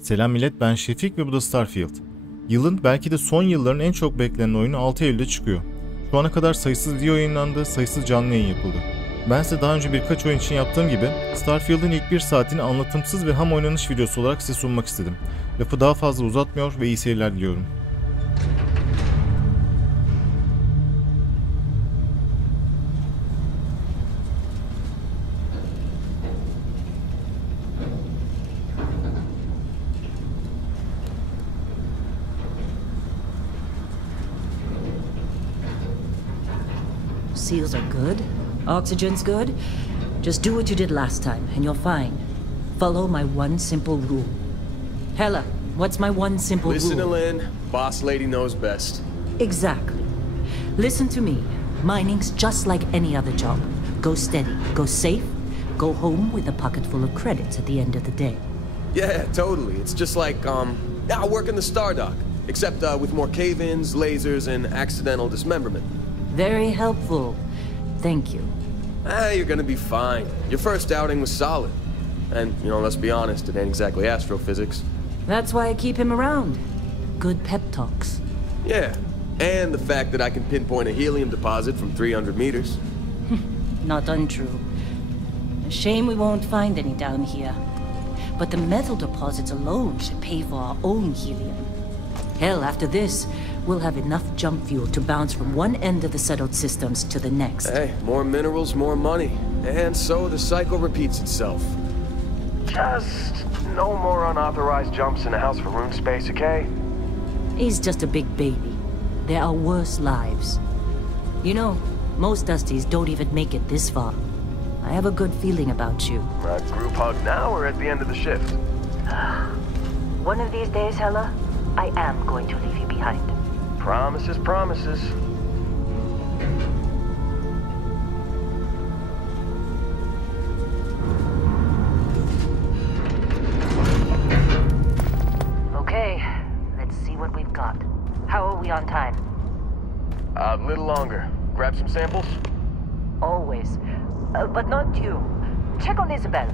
Selam millet, ben Şefik ve bu da Starfield. Yılın belki de son yılların en çok beklenen oyunu 6 Eylül'de çıkıyor. Şu ana kadar sayısız video yayınlandı, sayısız canlı yayın yapıldı. Ben size daha önce birkaç oyun için yaptığım gibi Starfield'ın ilk bir saatini anlatımsız ve ham oynanış videosu olarak size sunmak istedim. Lafı daha fazla uzatmıyor ve iyi seyirler diliyorum. Seals are good. Oxygen's good. Just do what you did last time, and you're fine. Follow my one simple rule. Hella, what's my one simple Listen to rule? Lynn. Boss lady knows best. Exactly. Listen to me. Mining's just like any other job. Go steady, go safe, go home with a pocket full of credits at the end of the day. Yeah, totally. It's just like, I work in the Stardock. Except, with more cave-ins, lasers, and accidental dismemberment. Very helpful. Thank you. You're gonna be fine. Your first outing was solid. And, let's be honest, it ain't exactly astrophysics. That's why I keep him around. Good pep talks. Yeah, and the fact that I can pinpoint a helium deposit from 300 meters. Not untrue. A shame we won't find any down here. But the metal deposits alone should pay for our own helium. Hell, after this, we'll have enough jump fuel to bounce from one end of the settled systems to the next. Hey, more minerals, more money. And so the cycle repeats itself. Just no more unauthorized jumps in the house for room space, okay? He's just a big baby. There are worse lives. You know, most Dusties don't even make it this far. I have a good feeling about you. A group hug now or at the end of the shift? One of these days, Hella, I am going to leave you behind. Promises, promises. Okay, let's see what we've got. How are we on time? A little longer. Grab some samples? Always. But not you. Check on Isabel.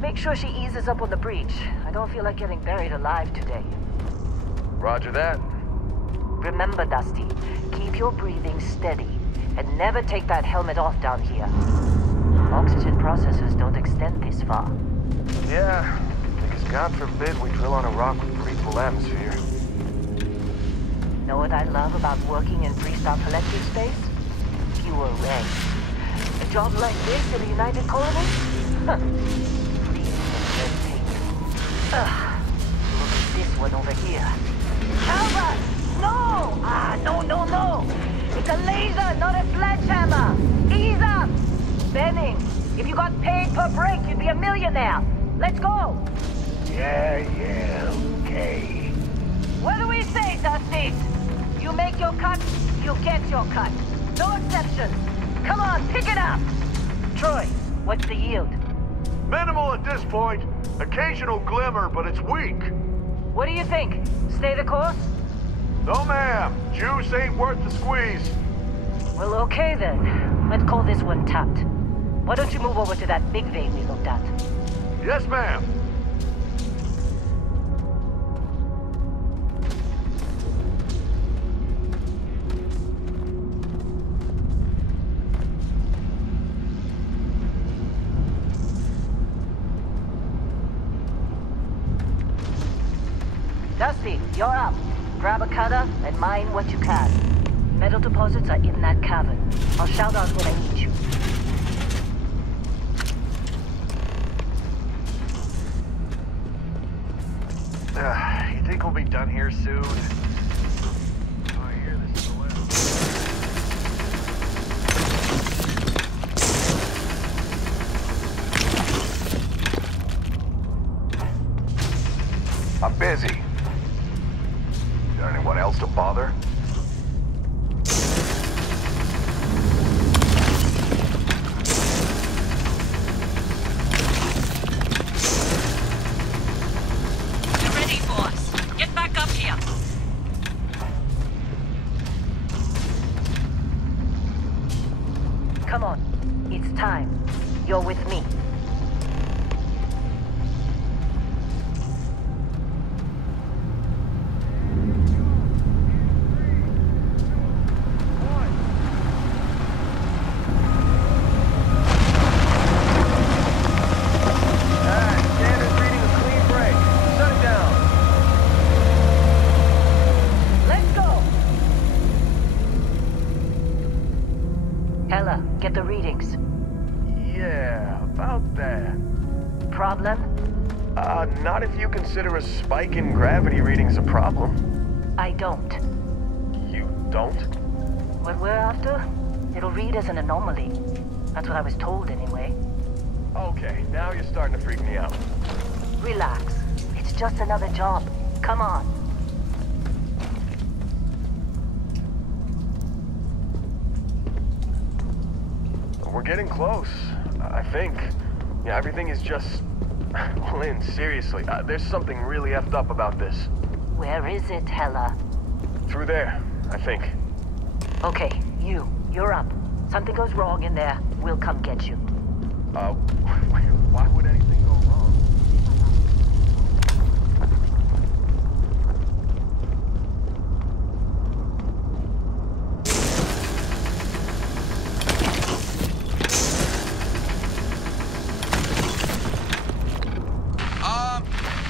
Make sure she eases up on the breach. I don't feel like getting buried alive today. Roger that. Remember, Dusty, keep your breathing steady, and never take that helmet off down here. Oxygen processors don't extend this far. Yeah, because God forbid we drill on a rock with breathable atmosphere. Know what I love about working in Freestar Collective space? Fewer regs. A job like this in a United Colony? Huh. Free from red tape. Ugh. Look at this one over here. Albert! No! No! It's a laser, not a sledgehammer! Ease up! Benning, if you got paid per break, you'd be a millionaire. Let's go! Yeah, okay. What do we say, Dusty? You make your cut, you get your cut. No exceptions. Come on, pick it up! Troy, what's the yield? Minimal at this point. Occasional glimmer, but it's weak. What do you think? Stay the course? No, ma'am. Juice ain't worth the squeeze. Well, okay then. Let's call this one tapped. Why don't you move over to that big vein we looked at? Yes, ma'am. Dusty, you're up. Grab a cutter and mine what you can. Metal deposits are in that cavern. I'll shout out when I need you. You think we'll be done here soon? Oh, I hear this is the last. I'm busy. Is there anyone else to bother? You're ready, boss. Get back up here. Come on. It's time. You're with me. Not if you consider a spike in gravity readings a problem. I don't. You don't? What we're after, it'll read as an anomaly. That's what I was told anyway. Okay, now you're starting to freak me out. Relax. It's just another job. Come on. We're getting close, I think. Yeah, everything is just... Lynn, seriously, there's something really effed up about this. Where is it, Hella? Through there, I think. Okay, you're up. Something goes wrong in there, we'll come get you. Why would anything go wrong?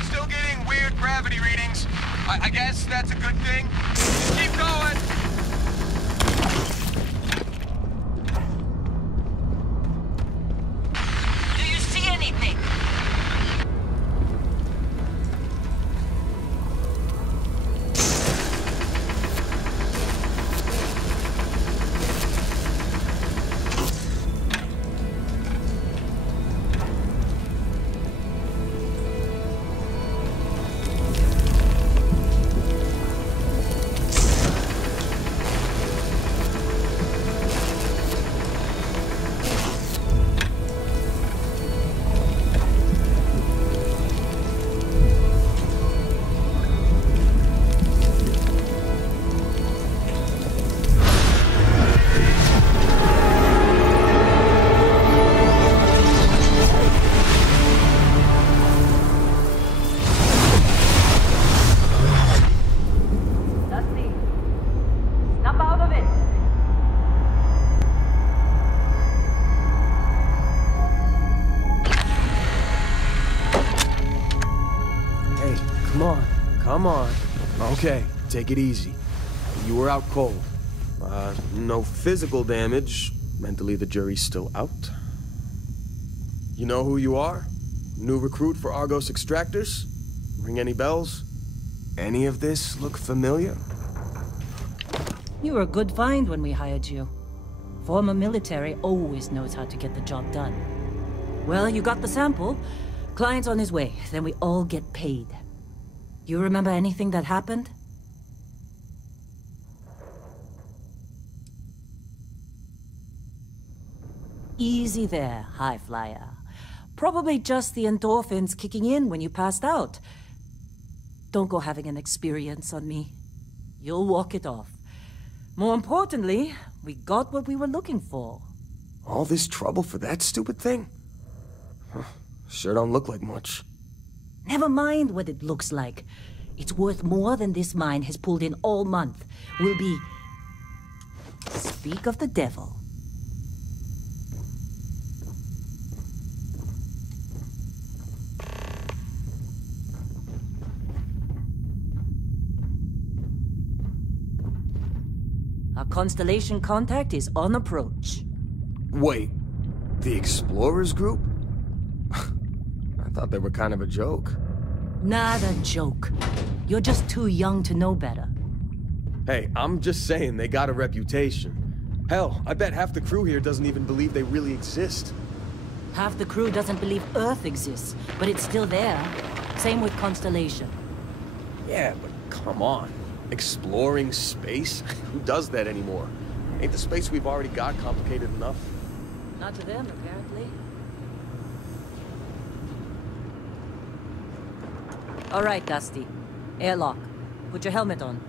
Still getting weird gravity readings. I guess that's a good thing. Just keep going. Do you see anything? Come on. Okay, take it easy. You were out cold. No physical damage. Mentally, the jury's still out. You know who you are? New recruit for Argos Extractors? Ring any bells? Any of this look familiar? You were a good find when we hired you. Former military always knows how to get the job done. Well, you got the sample. Client's on his way, then we all get paid. You remember anything that happened? Easy there, high flyer. Probably just the endorphins kicking in when you passed out. Don't go having an experience on me. You'll walk it off. More importantly, we got what we were looking for. All this trouble for that stupid thing? Huh, sure don't look like much. Never mind what it looks like. It's worth more than this mine has pulled in all month. We'll be... Speak of the devil. Our Constellation contact is on approach. Wait, the Explorers group? I thought they were kind of a joke. Not a joke. You're just too young to know better. Hey, I'm just saying they got a reputation. Hell, I bet half the crew here doesn't even believe they really exist. Half the crew doesn't believe Earth exists, but it's still there. Same with Constellation. Yeah, but come on. Exploring space? Who does that anymore? Ain't the space we've already got complicated enough? Not to them, apparently. All right, Dusty. Airlock. Put your helmet on.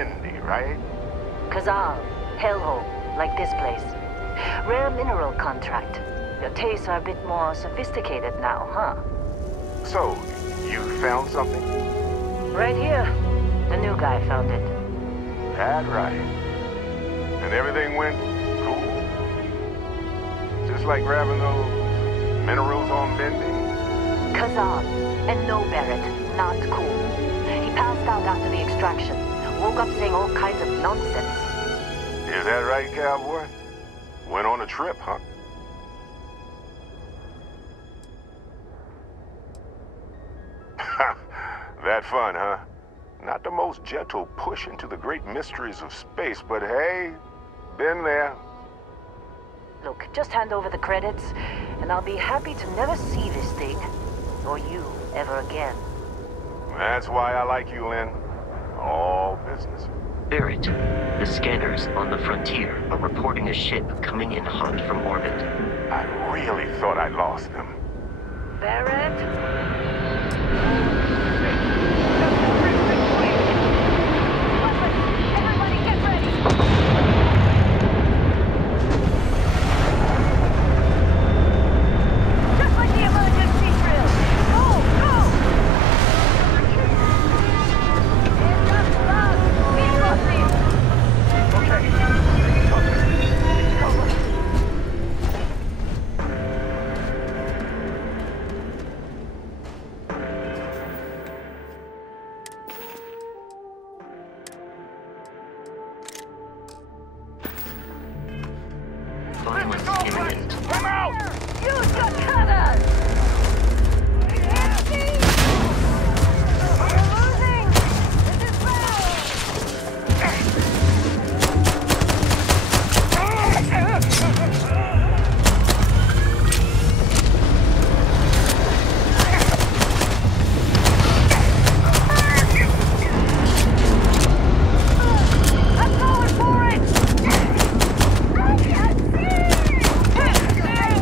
Bendy, right? Kazal, hellhole, like this place. Rare mineral contract. Your tastes are a bit more sophisticated now, huh? So, you found something? Right here. The new guy found it. That right. And everything went cool? Just like grabbing those minerals on Bendy? Kazal, and no Barrett, not cool. He passed out after the extraction. Woke up saying all kinds of nonsense. Is that right, cowboy? Went on a trip, huh? That fun, huh? Not the most gentle push into the great mysteries of space, but hey, been there. Look, just hand over the credits, and I'll be happy to never see this thing, or you, ever again. That's why I like you, Lynn. All business. Barrett, the scanners on the frontier are reporting a ship coming in hot from orbit. I really thought I lost them. Barrett? Everybody get ready! Just like the emergency drill! Go! Go! Hands up, loud! We got this! Okay. Cover. Violence imminent. I'm out! Use your cutters! Can't see! We're losing! This is bad! I'm going for it! I can't see! Hit him from the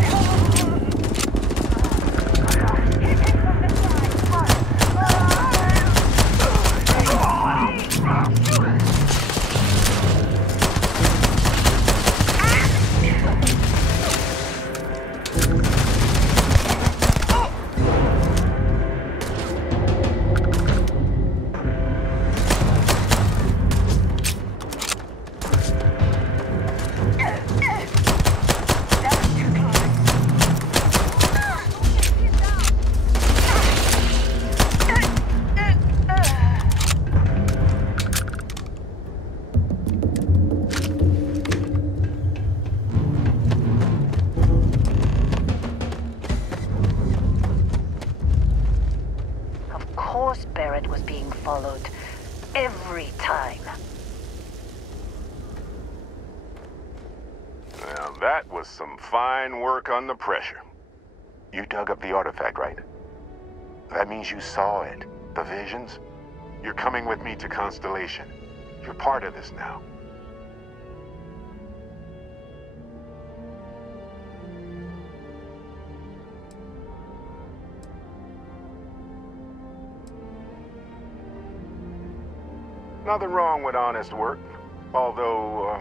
Of course Barrett was being followed. Every time. Now that was some fine work under pressure. You dug up the artifact, right? That means you saw it. The visions? You're coming with me to Constellation. You're part of this now. Nothing wrong with honest work. Although,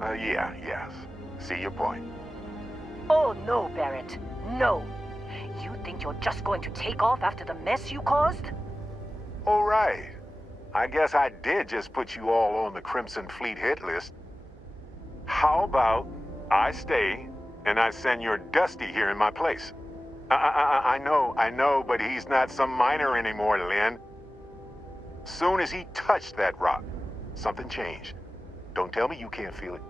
yes. See your point. Oh no, Barrett. No. You think you're just going to take off after the mess you caused? All right. I guess I did just put you all on the Crimson Fleet hit list. How about I stay and I send your Dusty here in my place? I know, but he's not some miner anymore, Lynn. Soon as he touched that rock, something changed. Don't tell me you can't feel it.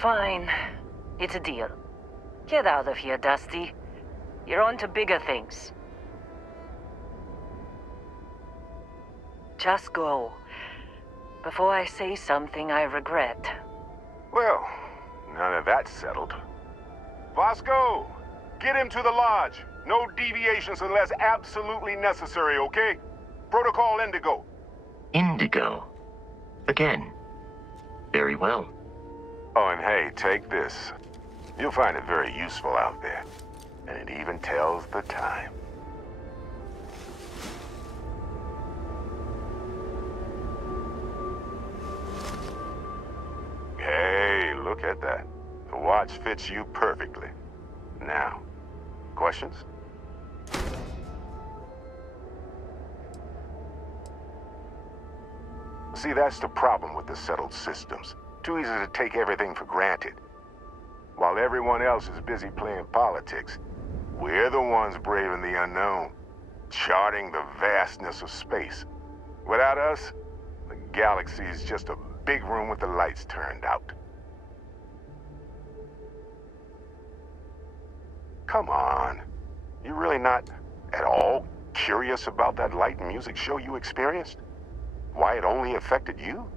Fine. It's a deal. Get out of here, Dusty. You're on to bigger things. Just go. Before I say something I regret. Well, now that that's settled. Vasco, get him to the lodge. No deviations unless absolutely necessary, okay? Protocol Indigo. Indigo. Again. Very well. Oh, and hey, take this. You'll find it very useful out there. And it even tells the time. watch fits you perfectly. Now, questions? See, that's the problem with the settled systems. Too easy to take everything for granted. While everyone else is busy playing politics, we're the ones braving the unknown, charting the vastness of space. Without us, the galaxy is just a big room with the lights turned out. Come on. You're really not at all curious about that light and music show you experienced? Why it only affected you?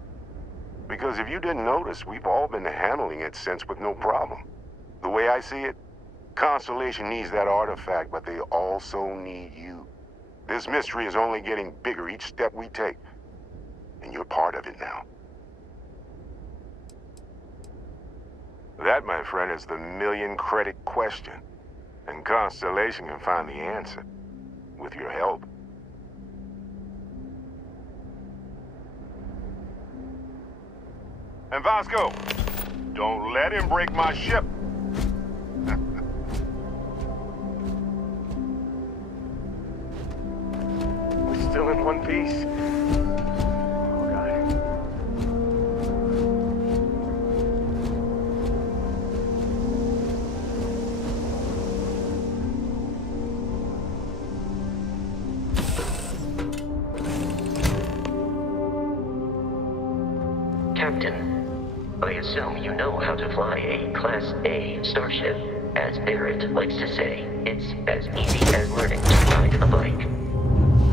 Because if you didn't notice, we've all been handling it since with no problem. The way I see it, Constellation needs that artifact, but they also need you. This mystery is only getting bigger each step we take, and you're part of it now. That, my friend, is the million-credit question, and Constellation can find the answer, with your help. And Vasco, don't let him break my ship. We're still in one piece. Oh, God. Captain, I assume you know how to fly a Class A starship. As Barrett likes to say, it's as easy as learning to ride a bike.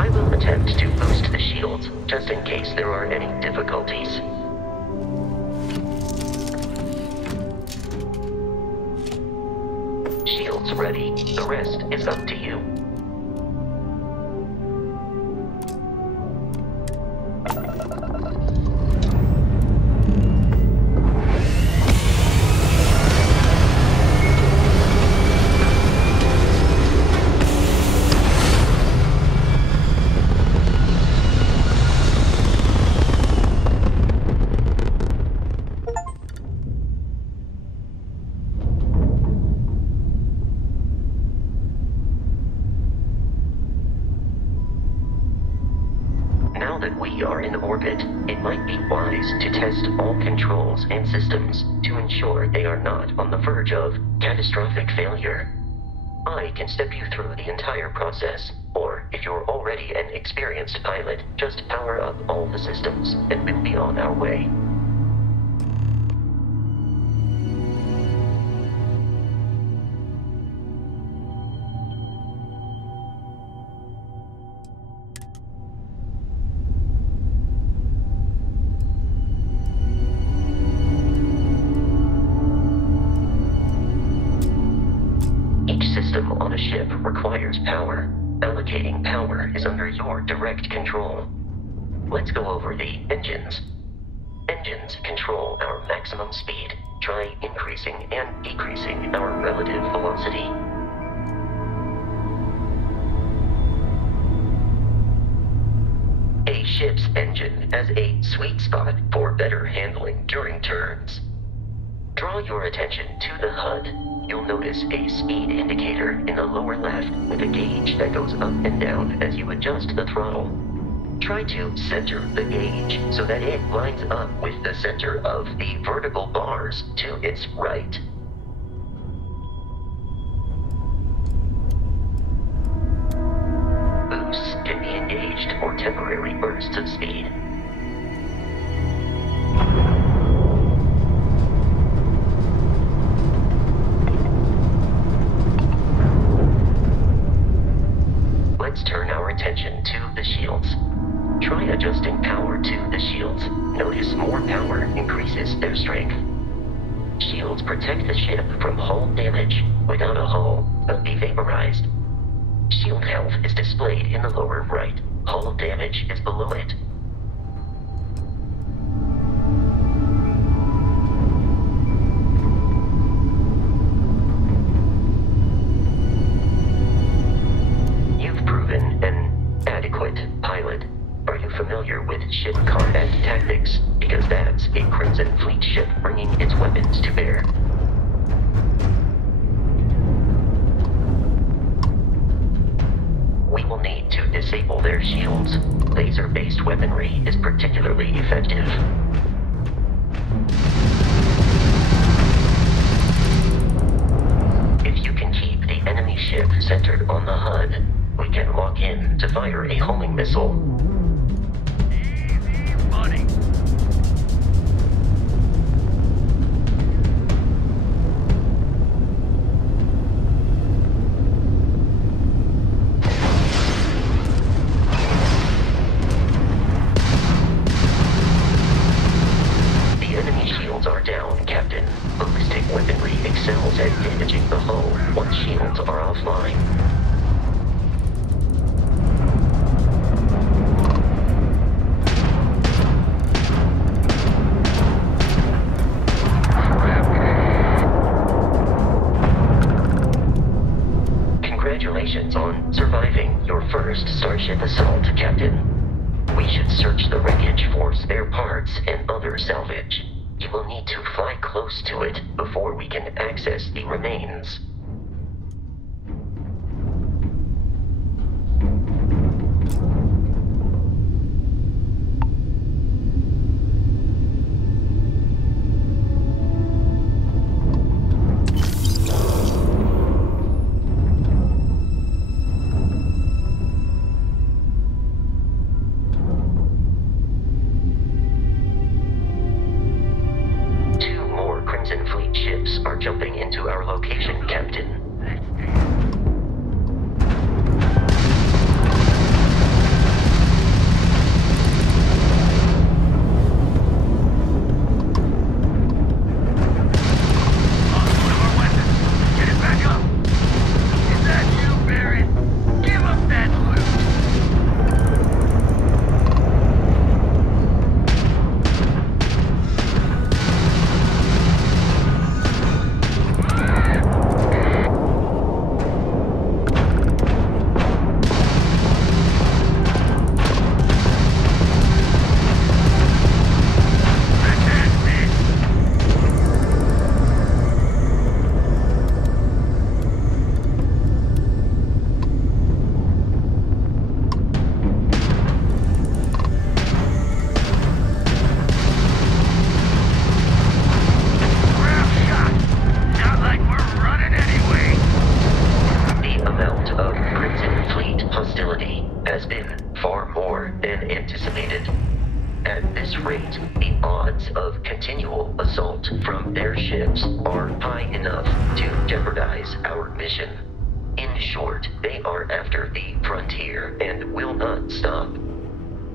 I will attempt to boost the shields, just in case there are any difficulties. Shields ready. The rest is up to you. Now that we are in orbit, it might be wise to test all controls and systems to ensure they are not on the verge of catastrophic failure. I can step you through the entire process, or if you're already an experienced pilot, just power up all the systems and we'll be on our way. On a ship requires power. Allocating power is under your direct control. Let's go over the engines. Engines control our maximum speed. Try increasing and decreasing our relative velocity. A ship's engine has a sweet spot for better handling during turns. Draw your attention to the HUD. You'll notice a speed indicator in the lower left with a gauge that goes up and down as you adjust the throttle. Try to center the gauge so that it lines up with the center of the vertical bars to its right. Boosts can be engaged for temporary bursts of speed. Let's turn our attention to the shields. Try adjusting power to the shields. Notice more power increases their strength. Shields protect the ship from hull damage. Without a hull, it'll be vaporized. Shield health is displayed in the lower right. Hull damage is below it. Pilot, are you familiar with ship combat tactics? Because that's a Crimson Fleet ship bringing its weapons to bear. fire a homing missile. Easy money. The enemy shields are down, Captain. Ballistic weaponry excels at damaging the hull once shields are offline. Congratulations on surviving your first Starship assault, Captain. We should search the wreckage for spare parts and other salvage. You will need to fly close to it before we can access the remains. Two more Crimson Fleet ships are jumping into our location, Captain. Get it back up! Is that you, Barrett? Give up that loot! Grab shot! Not like we're running anyway! The amount of Crimson Fleet hostility has been far more than anticipated. At this rate, the odds of continual assault from their ships are high enough to jeopardize our mission. In short, they are after the frontier and will not stop.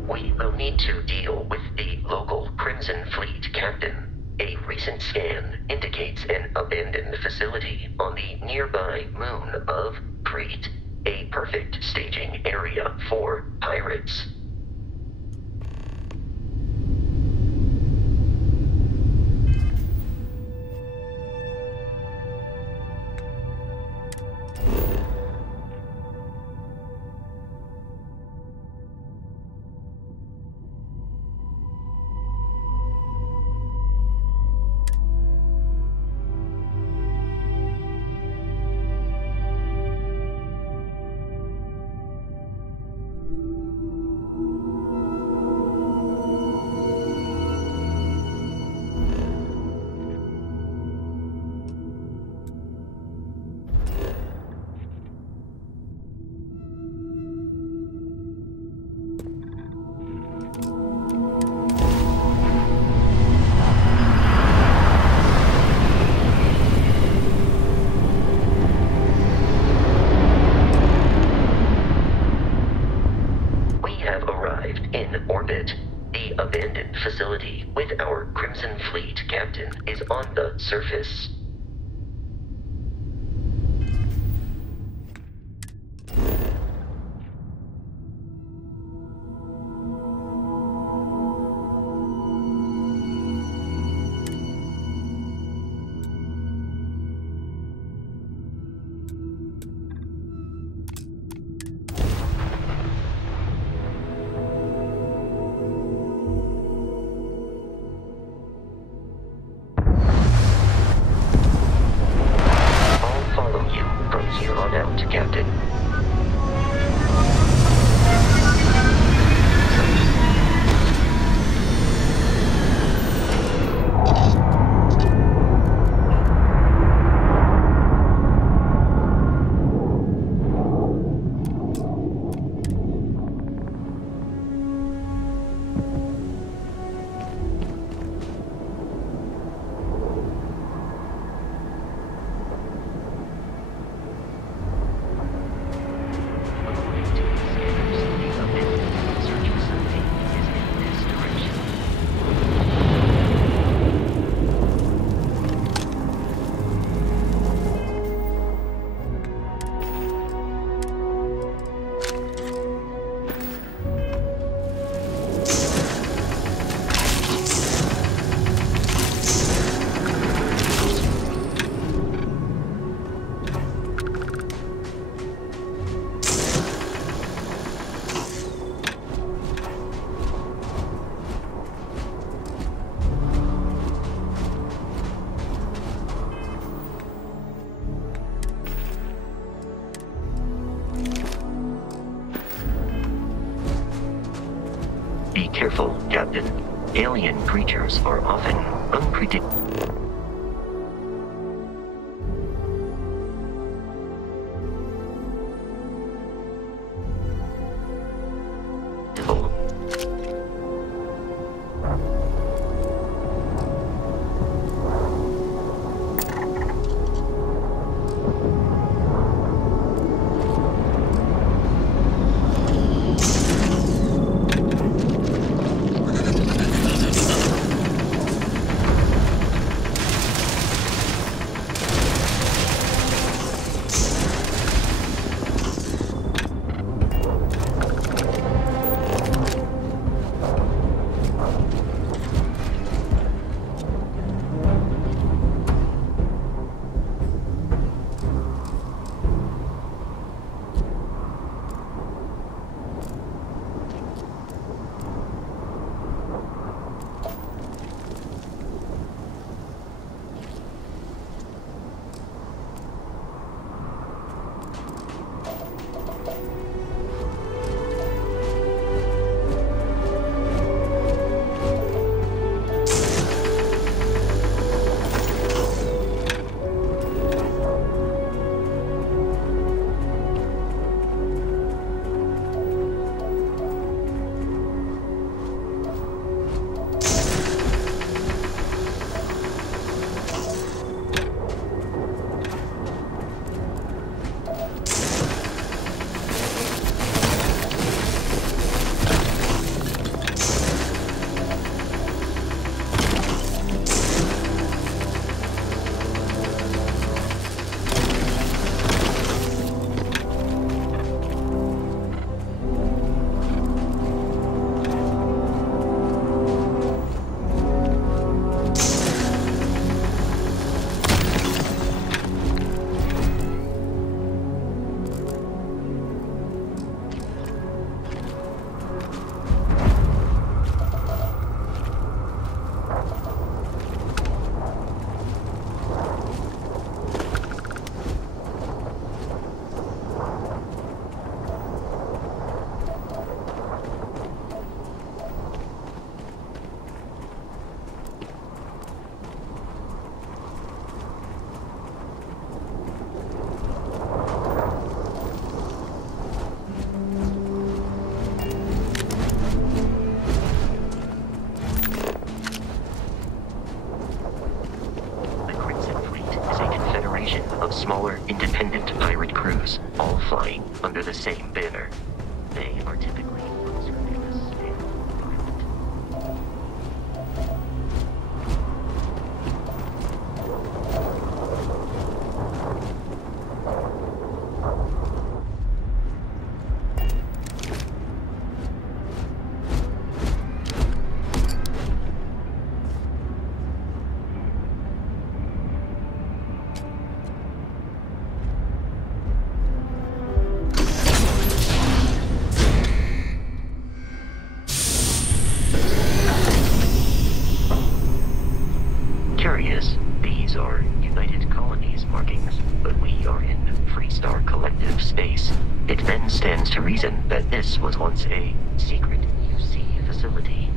We will need to deal with the local Crimson Fleet captain. A recent scan indicates an abandoned facility on the nearby moon of Crete, a perfect staging area for pirates. The abandoned facility with our Crimson Fleet captain is on the surface. careful, Captain. Alien creatures are often unpredictable. Of smaller, independent pirate crews, all flying under the same banner. They are typically unscrupulous and violent. These are United Colonies markings, but we are in Freestar Collective space. It then stands to reason that this was once a secret UC facility.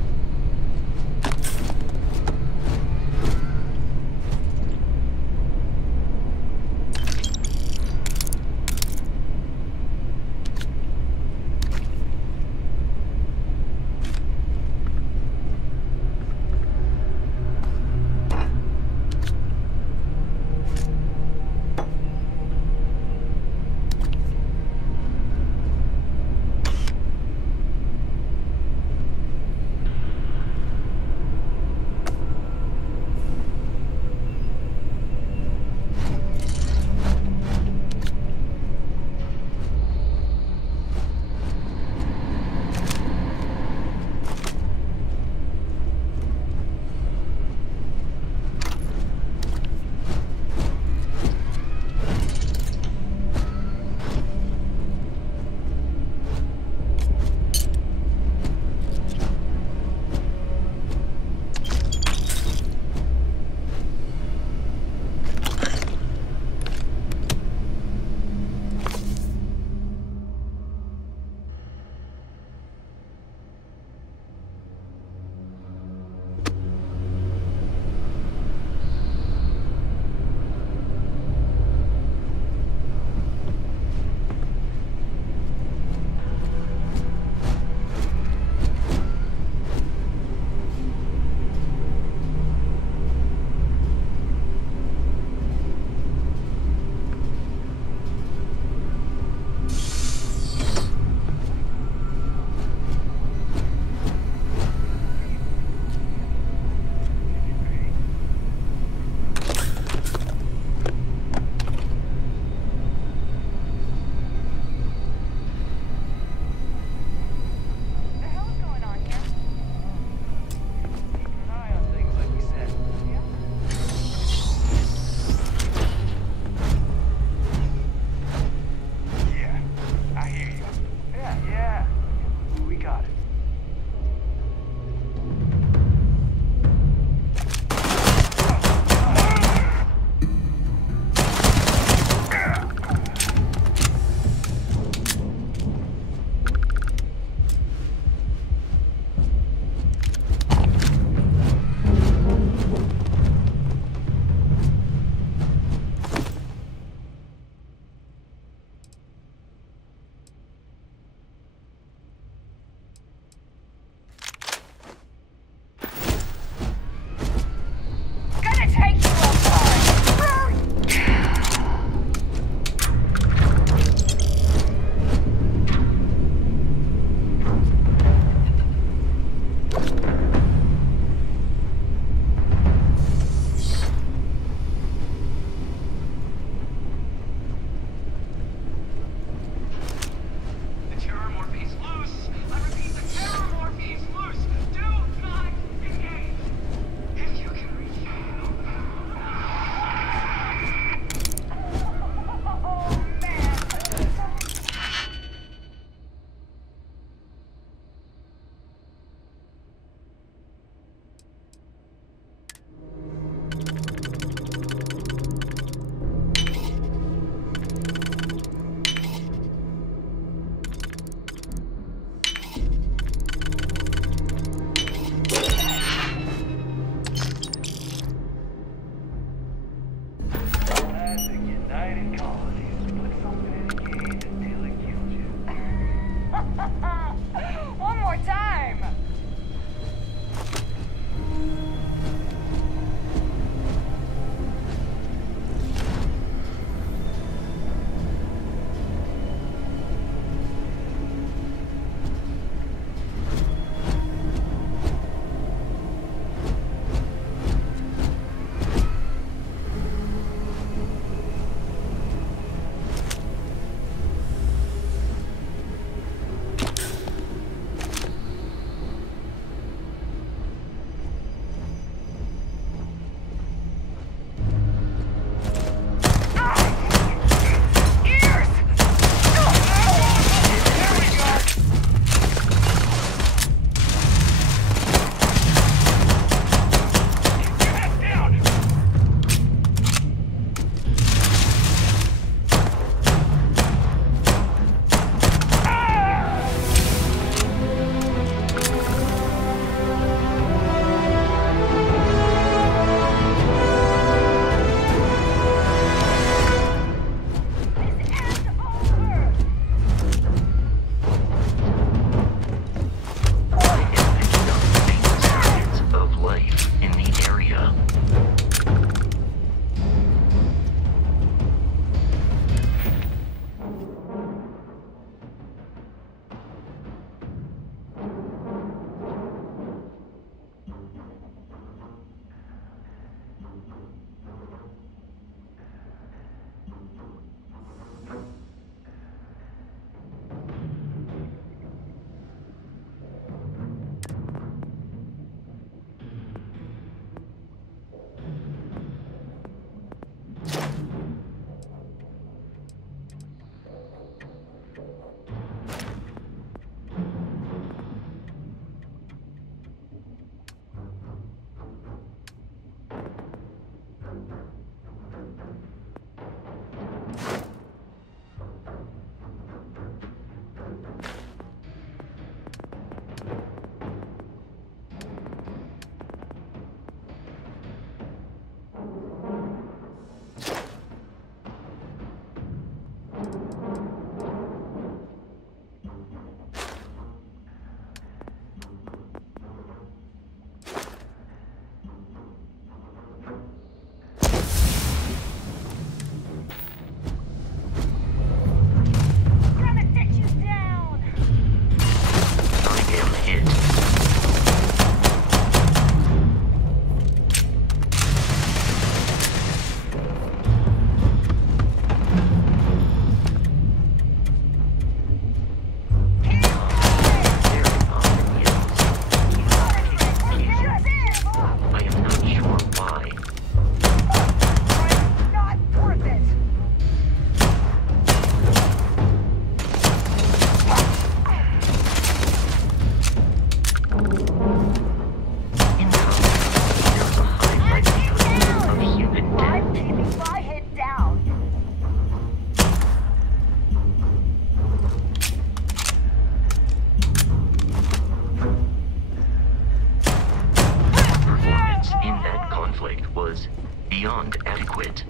Night in colony. Put something in the cage until it kills you. One more time! beyond adequate.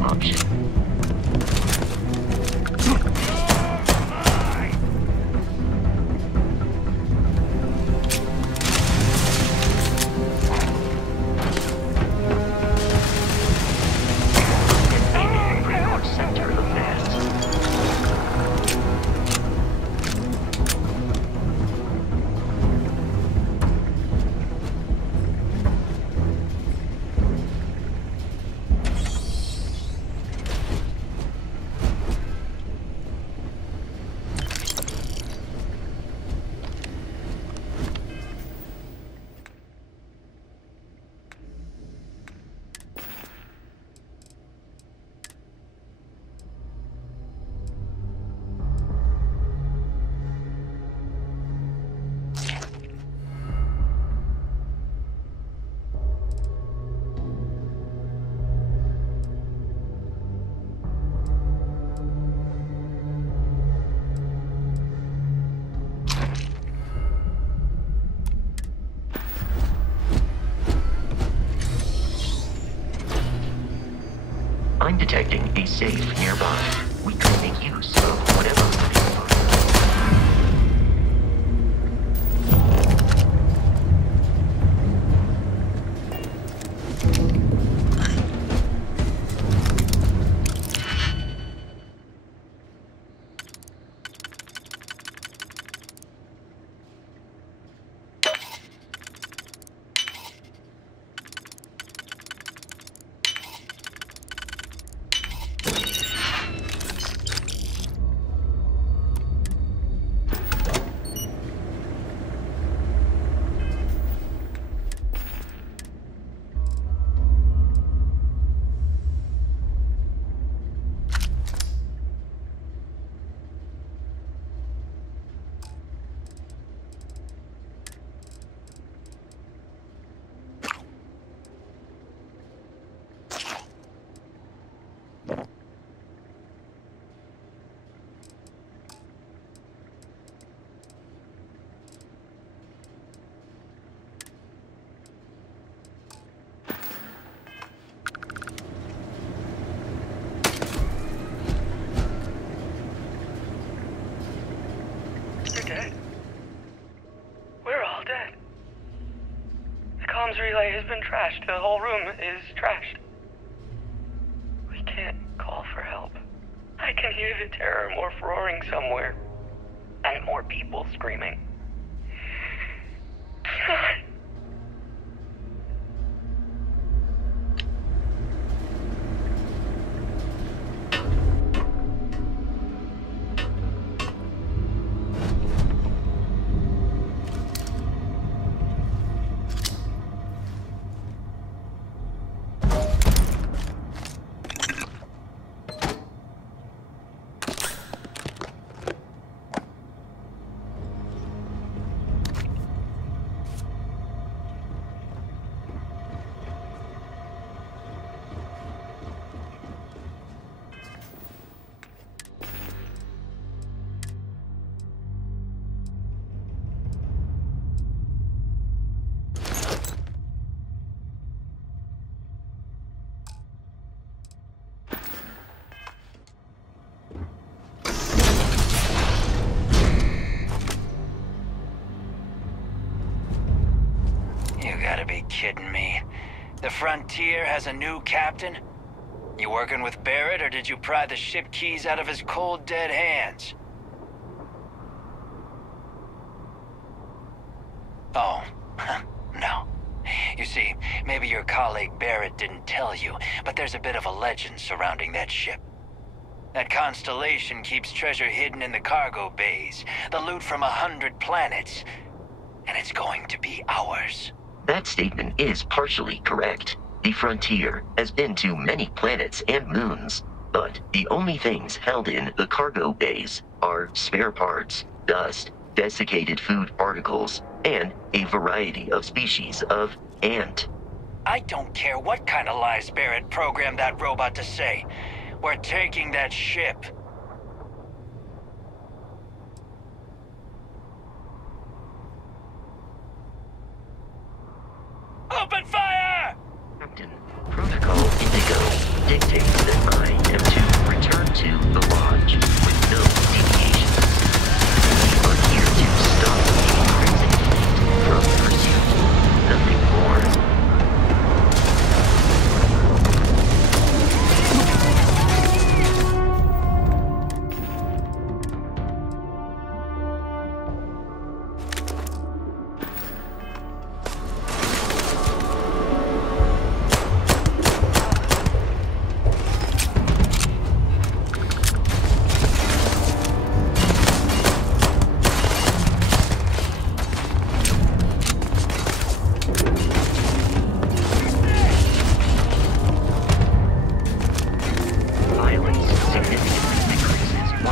option. Aiming for your center of mass. I'm detecting a safe nearby. We could make use of whatever we're looking for. Dead. We're all dead. The comms relay has been trashed. The whole room is trashed. We can't call for help. I can hear the terror morph roaring somewhere. And more people screaming. God. Kidding me. The Frontier has a new captain? You working with Barrett, or did you pry the ship keys out of his cold, dead hands? Oh, no. You see, maybe your colleague Barrett didn't tell you, but there's a bit of a legend surrounding that ship. That constellation keeps treasure hidden in the cargo bays, the loot from 100 planets, and it's going to be ours. That statement is partially correct. The Frontier has been to many planets and moons, but the only things held in the cargo bays are spare parts, dust, desiccated food particles, and a variety of species of ant. I don't care what kind of lies Barrett programmed that robot to say. We're taking that ship. Open fire! Captain, Protocol Indigo dictates that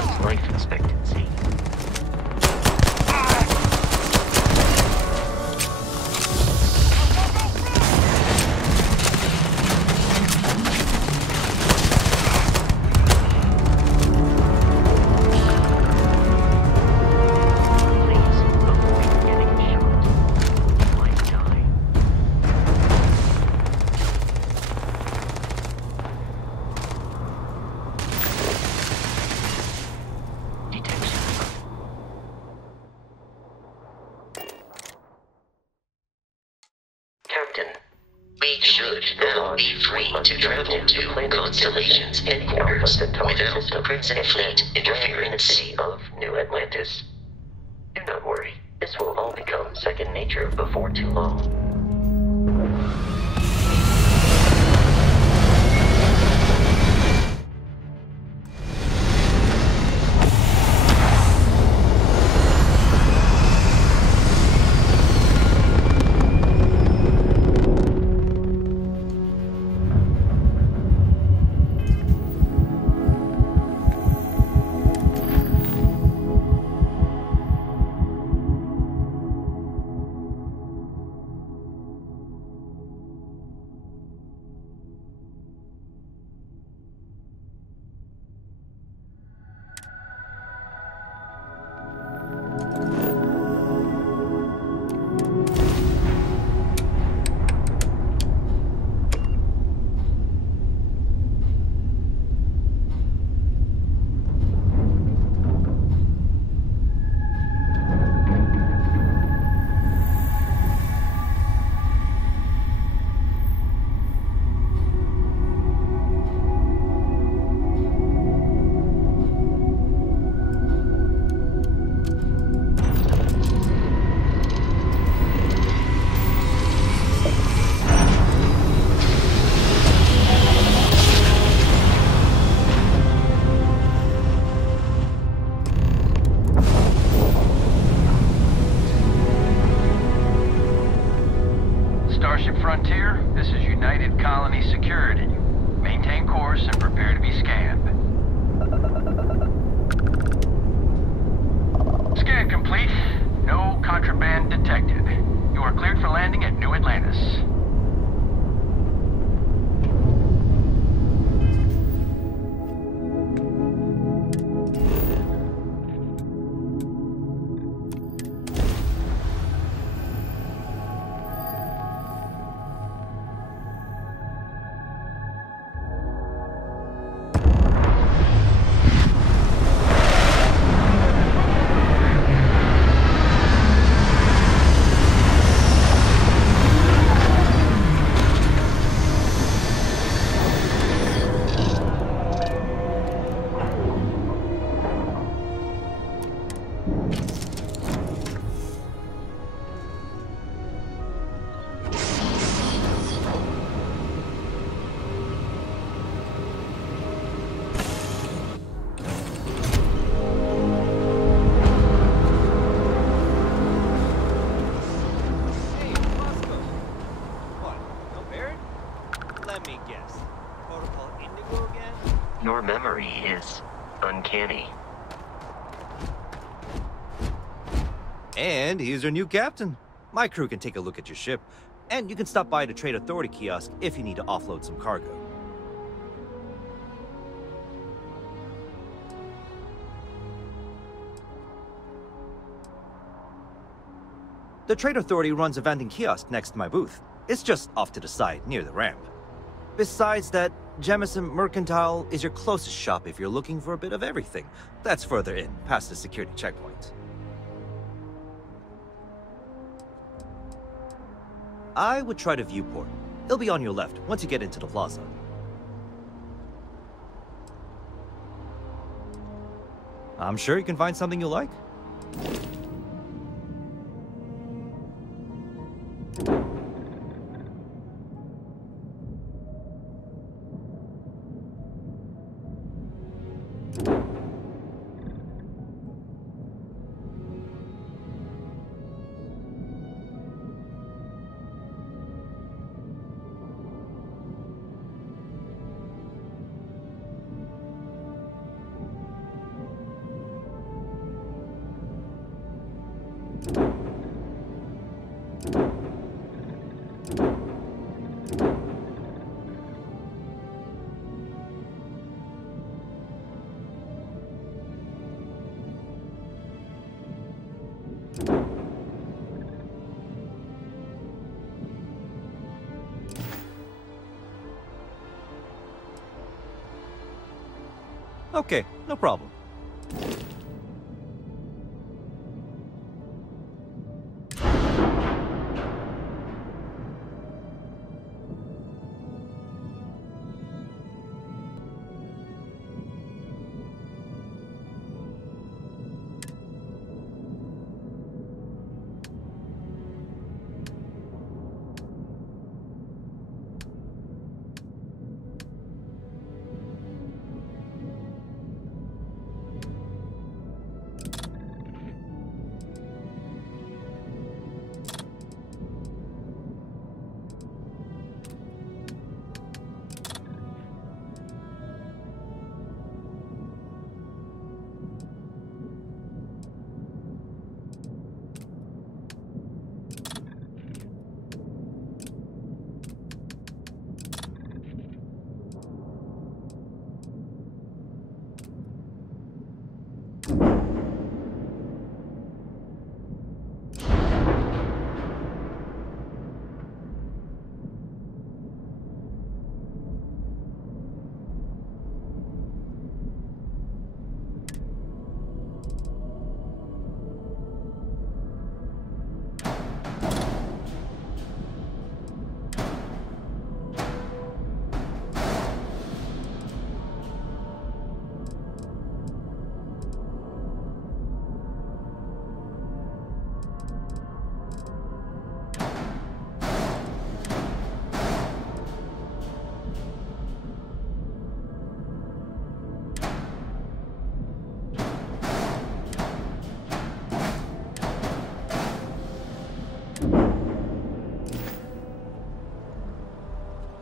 One's life expectancy. Please avoid getting shot. You might die. Detection. Captain, we should now be free to travel to Constellation's headquarters without the Crimson Fleet interference of New Atlantis. Do not worry, this will all become second nature before too long. Starship Frontier, this is United Colony Security. Maintain course and prepare to be scanned. Scan complete. No contraband detected. You are cleared for landing at New Atlantis. Your memory is uncanny. And here's our new captain. My crew can take a look at your ship, and you can stop by the Trade Authority kiosk if you need to offload some cargo. The Trade Authority runs a vending kiosk next to my booth. It's just off to the side, near the ramp. Besides that, Jemison Mercantile is your closest shop if you're looking for a bit of everything. That's further in, past the security checkpoint. I would try the viewport. It'll be on your left once you get into the plaza. I'm sure you can find something you like. Okay, no problem.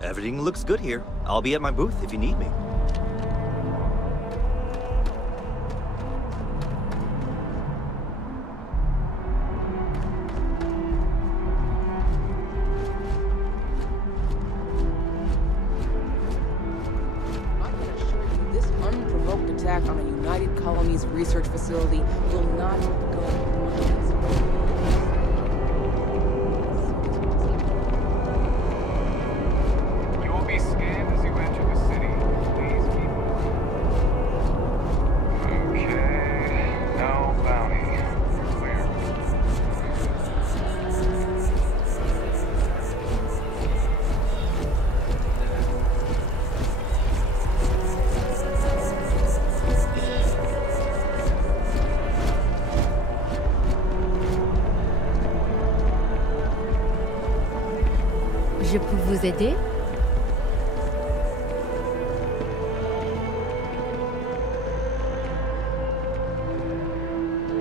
Everything looks good here. I'll be at my booth if you need me. I can assure you, this unprovoked attack on a United Colonies research facility will not go unnoticed. Je peux vous aider?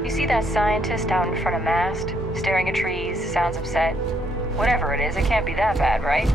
You see that scientist out in front of Mast? Staring at trees, sounds upset. Whatever it is, it can't be that bad, right?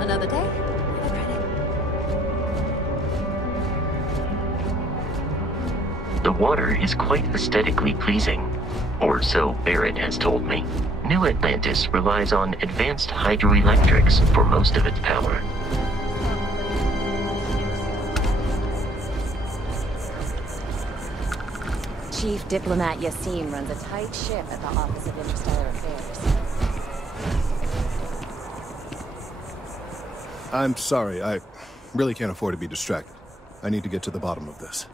Another day? The water is quite aesthetically pleasing, or so Barrett has told me. New Atlantis relies on advanced hydroelectrics for most of its power. Chief Diplomat Yassim runs a tight ship at the Office of Interstellar Affairs. I'm sorry, I really can't afford to be distracted. I need to get to the bottom of this.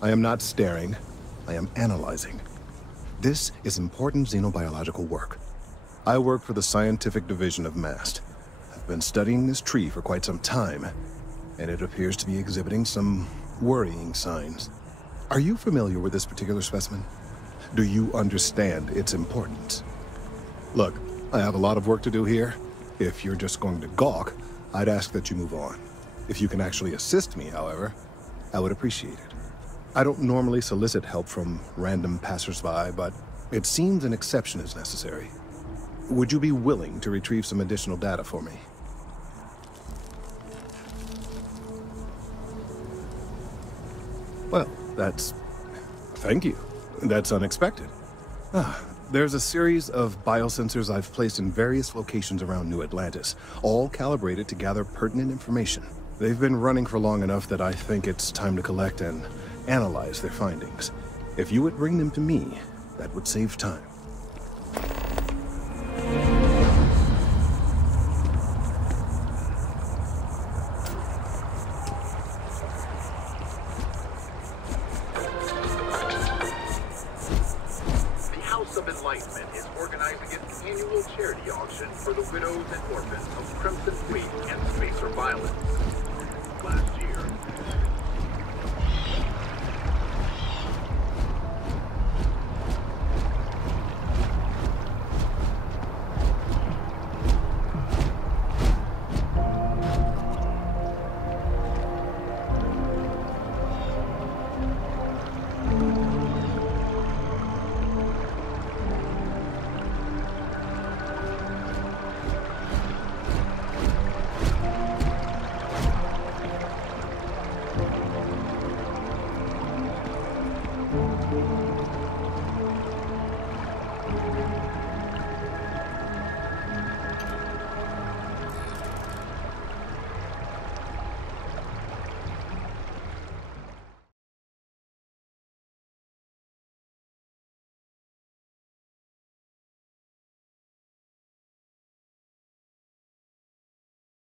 I am not staring. I am analyzing. This is important xenobiological work. I work for the scientific division of MAST. I've been studying this tree for quite some time, and it appears to be exhibiting some worrying signs. Are you familiar with this particular specimen? Do you understand its importance? Look, I have a lot of work to do here. If you're just going to gawk, I'd ask that you move on. If you can actually assist me, however, I would appreciate it. I don't normally solicit help from random passersby, but it seems an exception is necessary. Would you be willing to retrieve some additional data for me? Well, thank you. That's unexpected. There's a series of biosensors I've placed in various locations around New Atlantis, all calibrated to gather pertinent information. They've been running for long enough that I think it's time to collect and analyze their findings. If you would bring them to me, that would save time. The House of Enlightenment is organizing its annual charity auction for the widows and orphans of Crimson Fleet and spacer violence. Last year,